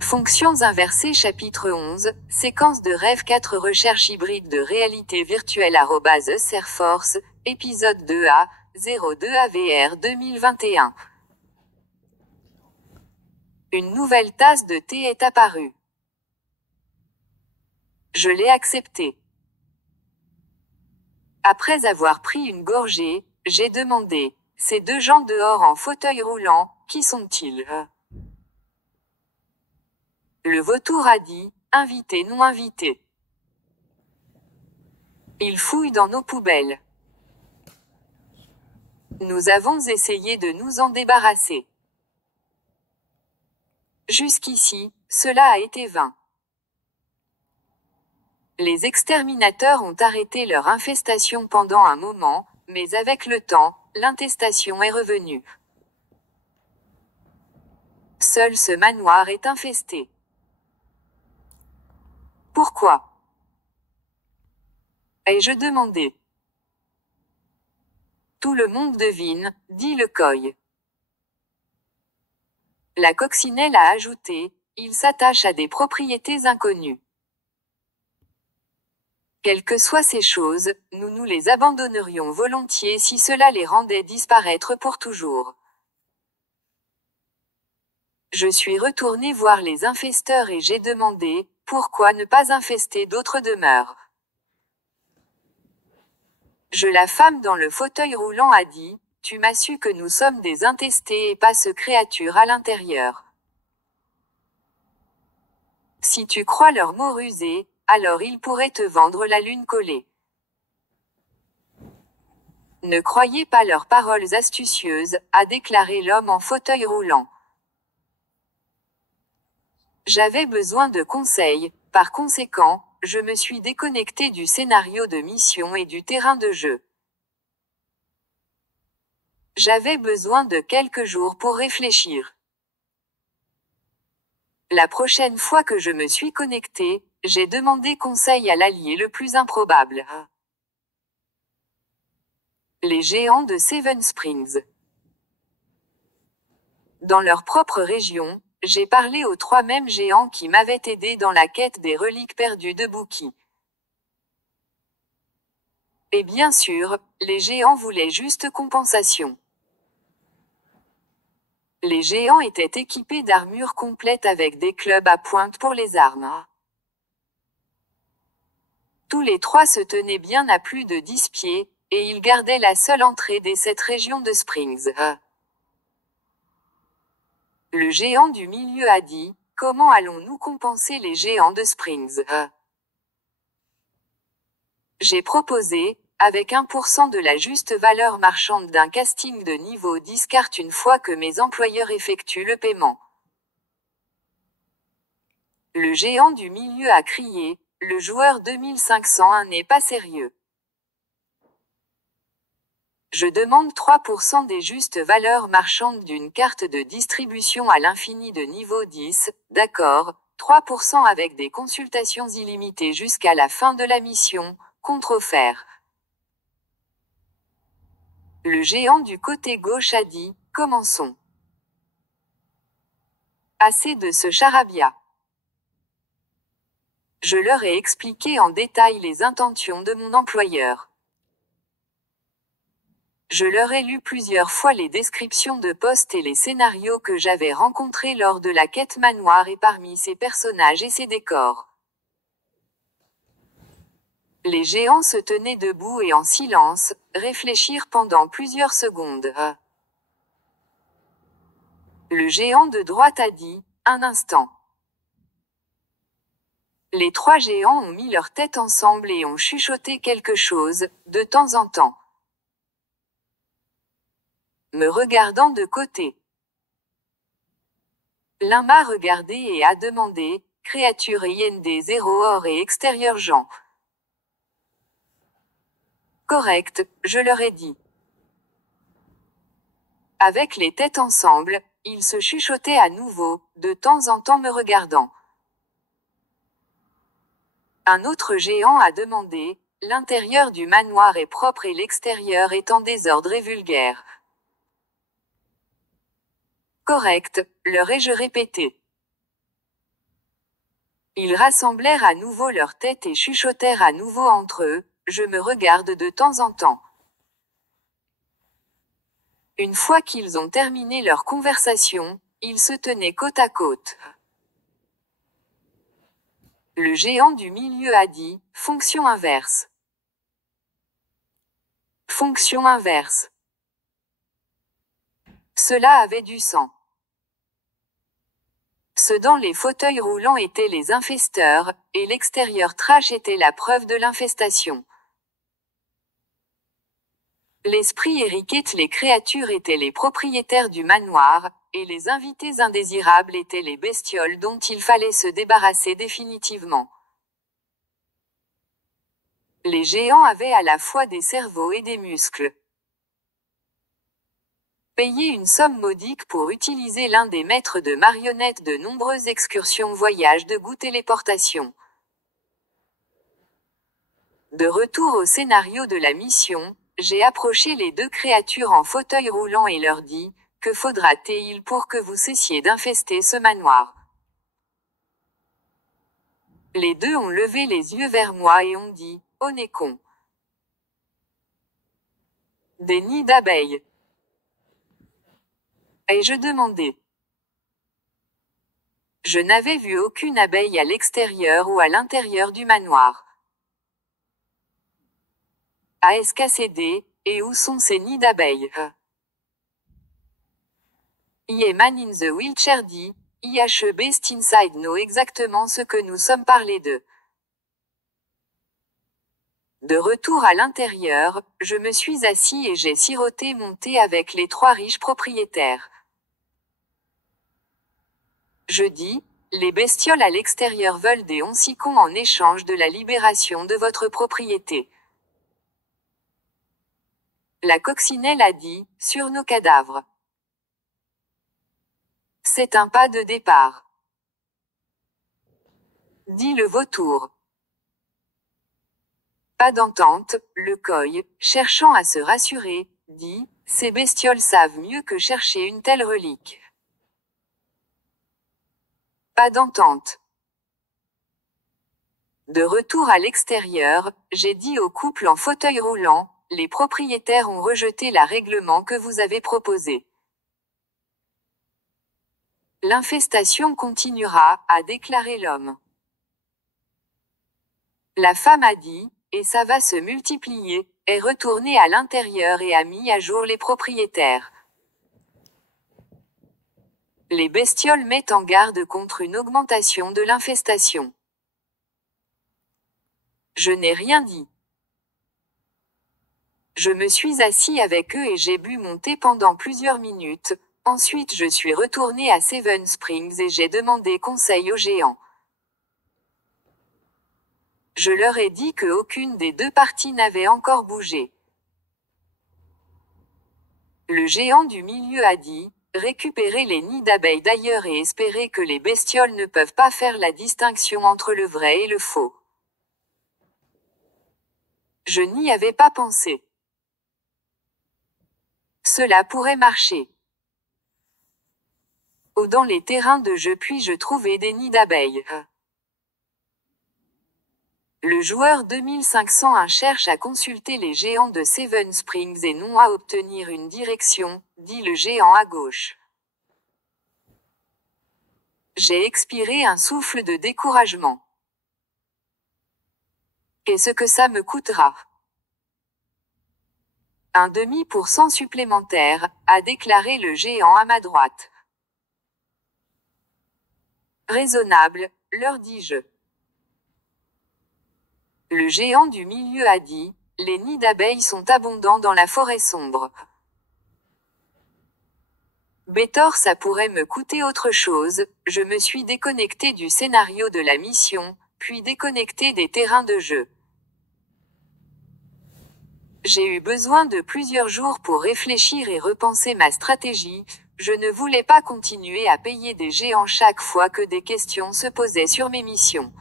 Fonctions inversées chapitre 11, séquence de rêve 4 recherche hybride de réalité virtuelle @Serforce, épisode 2A, 02 AVR 2021. Une nouvelle tasse de thé est apparue. Je l'ai acceptée. Après avoir pris une gorgée, j'ai demandé, ces deux gens dehors en fauteuil roulant, qui sont-ils? Le vautour a dit, invité non invité. Ils fouillent dans nos poubelles. Nous avons essayé de nous en débarrasser. Jusqu'ici, cela a été vain. Les exterminateurs ont arrêté leur infestation pendant un moment, mais avec le temps, l'infestation est revenue. Seul ce manoir est infesté. Pourquoi? Ai-je demandé. Tout le monde devine, dit le coy. La coccinelle a ajouté, il s'attache à des propriétés inconnues. Quelles que soient ces choses, nous nous les abandonnerions volontiers si cela les rendait disparaître pour toujours. Je suis retourné voir les infesteurs et j'ai demandé, pourquoi ne pas infester d'autres demeures? La femme dans le fauteuil roulant a dit, tu m'as su que nous sommes des intestés et pas ce créature à l'intérieur. Si tu crois leurs mots rusés, alors ils pourraient te vendre la lune collée. Ne croyez pas leurs paroles astucieuses, a déclaré l'homme en fauteuil roulant. J'avais besoin de conseils, par conséquent, je me suis déconnecté du scénario de mission et du terrain de jeu. J'avais besoin de quelques jours pour réfléchir. La prochaine fois que je me suis connecté, j'ai demandé conseil à l'allié le plus improbable. Les géants de Seven Springs. Dans leur propre région, j'ai parlé aux trois mêmes géants qui m'avaient aidé dans la quête des reliques perdues de Buki. Et bien sûr, les géants voulaient juste compensation. Les géants étaient équipés d'armures complètes avec des clubs à pointe pour les armes. Tous les trois se tenaient bien à plus de 10 pieds, et ils gardaient la seule entrée des 7 régions de Springs. Le géant du milieu a dit, comment allons-nous compenser les géants de Springs? J'ai proposé, avec 1% de la juste valeur marchande d'un casting de niveau 10 cartes une fois que mes employeurs effectuent le paiement. Le géant du milieu a crié, le joueur 2501 n'est pas sérieux. Je demande 3% des justes valeurs marchandes d'une carte de distribution à l'infini de niveau 10, d'accord, 3% avec des consultations illimitées jusqu'à la fin de la mission, contre-offert. Le géant du côté gauche a dit, commençons. Assez de ce charabia. Je leur ai expliqué en détail les intentions de mon employeur. Je leur ai lu plusieurs fois les descriptions de postes et les scénarios que j'avais rencontrés lors de la quête manoir et parmi ces personnages et ces décors. Les géants se tenaient debout et en silence, réfléchirent pendant plusieurs secondes. Le géant de droite a dit, un instant. Les trois géants ont mis leurs têtes ensemble et ont chuchoté quelque chose, de temps en temps. Me regardant de côté. L'un m'a regardé et a demandé, créature IND 0 or et extérieur Jean. Correct, je leur ai dit. Avec les têtes ensemble, ils se chuchotaient à nouveau, de temps en temps me regardant. Un autre géant a demandé, l'intérieur du manoir est propre et l'extérieur est en désordre et vulgaire. Correct, leur ai-je répété. Ils rassemblèrent à nouveau leurs têtes et chuchotèrent à nouveau entre eux, je me regarde de temps en temps. Une fois qu'ils ont terminé leur conversation, ils se tenaient côte à côte. Le géant du milieu a dit, fonction inverse. Fonction inverse. Cela avait du sang. Ceux dans les fauteuils roulants étaient les infesteurs, et l'extérieur trash était la preuve de l'infestation. L'esprit Eriquette, les créatures étaient les propriétaires du manoir, et les invités indésirables étaient les bestioles dont il fallait se débarrasser définitivement. Les géants avaient à la fois des cerveaux et des muscles. Payer une somme modique pour utiliser l'un des maîtres de marionnettes de nombreuses excursions voyages de goût téléportation. De retour au scénario de la mission, j'ai approché les deux créatures en fauteuil roulant et leur dit, que faudra-t-il pour que vous cessiez d'infester ce manoir? Les deux ont levé les yeux vers moi et ont dit, on est con. Des nids d'abeilles. Ai-je demandé. Je n'avais vu aucune abeille à l'extérieur ou à l'intérieur du manoir. ASKCD, et où sont ces nids d'abeilles? Man in the wheelchair dit, best inside know exactement ce que nous sommes parlé de. De retour à l'intérieur, je me suis assis et j'ai siroté mon thé avec les trois riches propriétaires. Je dis, les bestioles à l'extérieur veulent des onsicons en échange de la libération de votre propriété. La coccinelle a dit, sur nos cadavres. C'est un pas de départ. Dit le vautour. Pas d'entente, le coy, cherchant à se rassurer, dit, ces bestioles savent mieux que chercher une telle relique. Pas d'entente. De retour à l'extérieur, j'ai dit au couple en fauteuil roulant, les propriétaires ont rejeté le règlement que vous avez proposé. L'infestation continuera, a déclaré l'homme. La femme a dit, et ça va se multiplier, est retournée à l'intérieur et a mis à jour les propriétaires. Les bestioles mettent en garde contre une augmentation de l'infestation. Je n'ai rien dit. Je me suis assis avec eux et j'ai bu mon thé pendant plusieurs minutes, ensuite je suis retourné à Seven Springs et j'ai demandé conseil aux géants. Je leur ai dit que aucune des deux parties n'avait encore bougé. Le géant du milieu a dit, récupérez les nids d'abeilles d'ailleurs et espérez que les bestioles ne peuvent pas faire la distinction entre le vrai et le faux. Je n'y avais pas pensé. Cela pourrait marcher. Dans les terrains de jeu puis-je trouver des nids d'abeilles? Le joueur 2501 cherche à consulter les géants de Seven Springs et non à obtenir une direction, dit le géant à gauche. J'ai expiré un souffle de découragement. Qu'est-ce que ça me coûtera? 0,5% supplémentaire, a déclaré le géant à ma droite. Raisonnable, leur dis-je. Le géant du milieu a dit, les nids d'abeilles sont abondants dans la forêt sombre. Bétor, ça pourrait me coûter autre chose, je me suis déconnecté du scénario de la mission, puis déconnecté des terrains de jeu. J'ai eu besoin de plusieurs jours pour réfléchir et repenser ma stratégie, je ne voulais pas continuer à payer des géants chaque fois que des questions se posaient sur mes missions.